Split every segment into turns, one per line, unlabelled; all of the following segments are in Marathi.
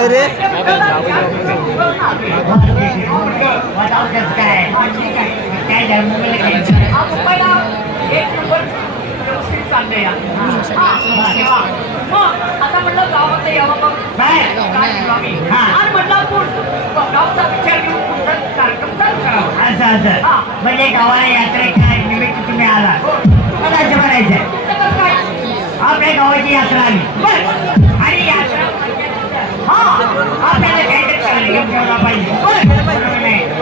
काय
रे आता म्हटलं गावात यावं
काय?
म्हटलं गावचा विचार घेऊन पुढचा कार्यक्रम चालू करावा
असं असं म्हणजे गावाला यात्रेच्या निमित्त तुम्ही आला मला असं म्हणायचं
काय?
आपल्या गावाची यात्रा आली
बरं.
आपल्याला काहीतरी घेऊन ठेवला पाहिजे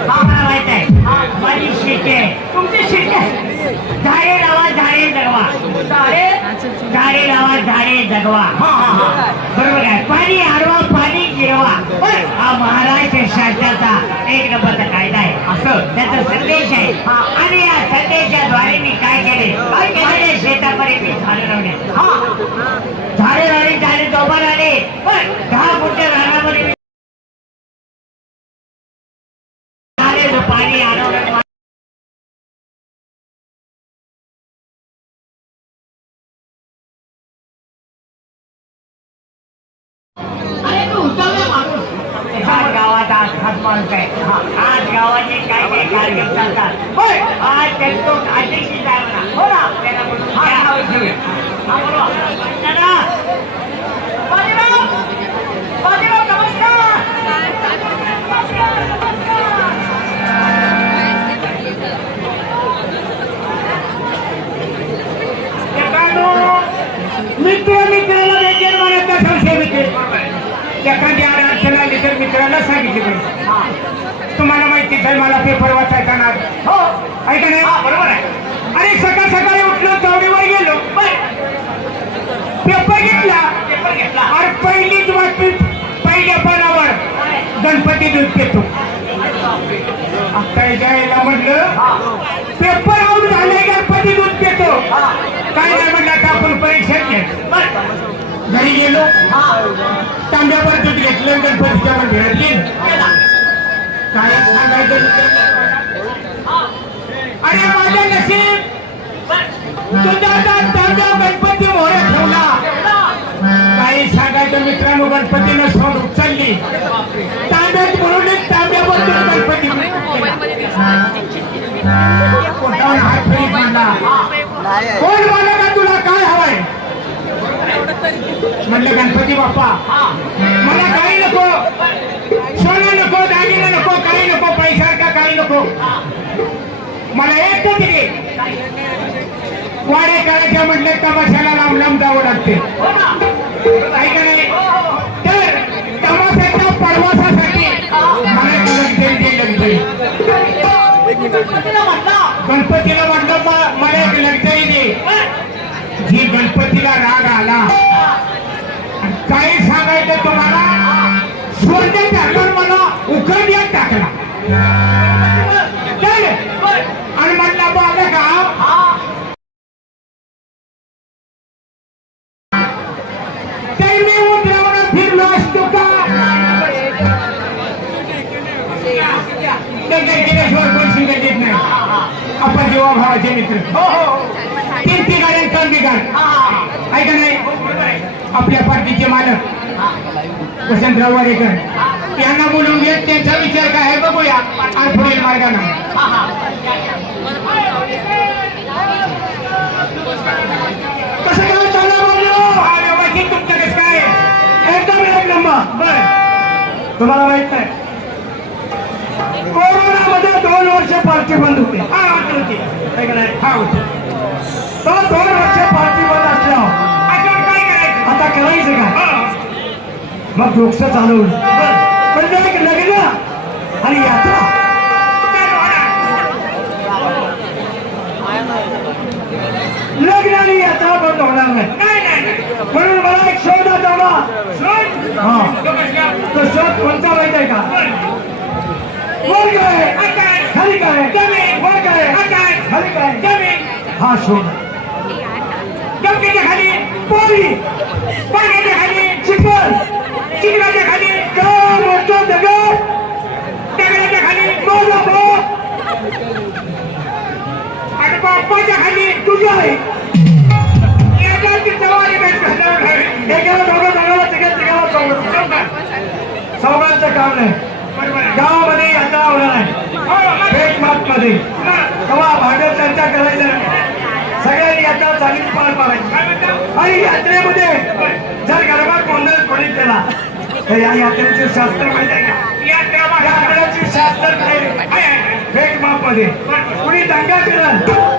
माहीत आहे माझी शेती आहे
तुमची शिट्टी आहे.
झाडे लावा झाडे जगवा
सारे
झाडे लावा झाडे जगवा बरोबर आहे पाणी अडवा पाणी गिरवा बरं. हा महाराष्ट्र शासनाचा एक नंबरचा कायदा आहे असं त्याचा संदेश आहे आणि या संदेशाद्वारे मी काय केले माझ्या शेतामध्ये मी झाडे लावले झाडे लावली झाडे जोपान हात माणूस आहे आज गावाचे काय काय कार्यक्रम चालतात आज जाय म्हणा हो ना त्याला मित्राला सांगितलं तुम्हाला माहितीच आहे मला पेपर वाचायचा ना हो ऐका नाही? बरोबर आहे. अरे सकाळ सकाळी उठलो चौडीवर गेलो. पेपर घेतला. अरे पहिलीच बातमी पहिल्या पानावर. गणपती दूध पितो. आता यायला म्हटलं पेपर आऊट झाले गणपती दूध पितो. काय नाही म्हणलं आता आपण परीक्षा घे. घरी गेलो तांब्यावर दूध घेतलं गणपतीच्या मंदिरात गेलो काय आणि माझ्या नशीब दुधाचा तांब्या गणपती मोहरे ठेवला. काही सांगायचं मित्रांनो गणपतीनं सोड उचलली. तांब्यात म्हणून तांब्यावर गणपती. पोटावर हात फिरीत मांडला कोण मला का तुला? काय हवंय? म्हणलं गणपती बाप्पा. का काही नको मला एकच घे वाडे करायच्या म्हटलं तमाशाला लांब लांब जावं लागते.
हो
नाही तर तमाशाच्या प्रवासासाठी मला गणपती दे
गणपतीला म्हटलं,
मला एक लक्झरी दे. जी गणपतीला राग आला काही सांगायचं तुम्हाला? स्वर्ग जीवा भावाचे मित्र तीन तिघाड्यांचा बिघाड ऐका नाही आपल्या पार्टीचे मालक, वसंतराव वाडेकर, यांना बोलून घेत त्यांचा विचार काय आहे बघूया आणि पुढील मार्गाने. कसं काय चालू हा एकदम एक माहित पार्टी बंद होती हा नाही? हा होती? तो दोन वर्ष पार्टी बंद असल्यावर आता काय करायचं? आता करायचं का? मग वृक्ष चालवून म्हणजे एक लग्न आणि यात्रा? लग्न आणि यात्रा बंद होणार नाही. म्हणून मला एक शोध आठवला हा. तो शोध कोणता माहीत आहे का? खाली काय वर काय खाली काय हा शोध. डोक्याच्या खाली पोळी. पाण्याच्या खाली चिखल. चिखलाच्या खाली गाव मोठं दगड. दगडाच्या खाली मोर आणि बाप्पाच्या खाली तुझं आहे. चौघं.
काम नाही. गावामध्ये यात्रा होणार
हो, मग-
भेट तेव्हा भाजप चर्चा करायचं सगळ्यांनी यात्रा चालीस पार पाडायची आणि यात्रेमध्ये जर गरबा गोंधळ कोणी केला तर या यात्रेचे शास्त्र माहिती आहे का यात्रेचे शास्त्र भेट मापमध्ये कुणी दंगा केला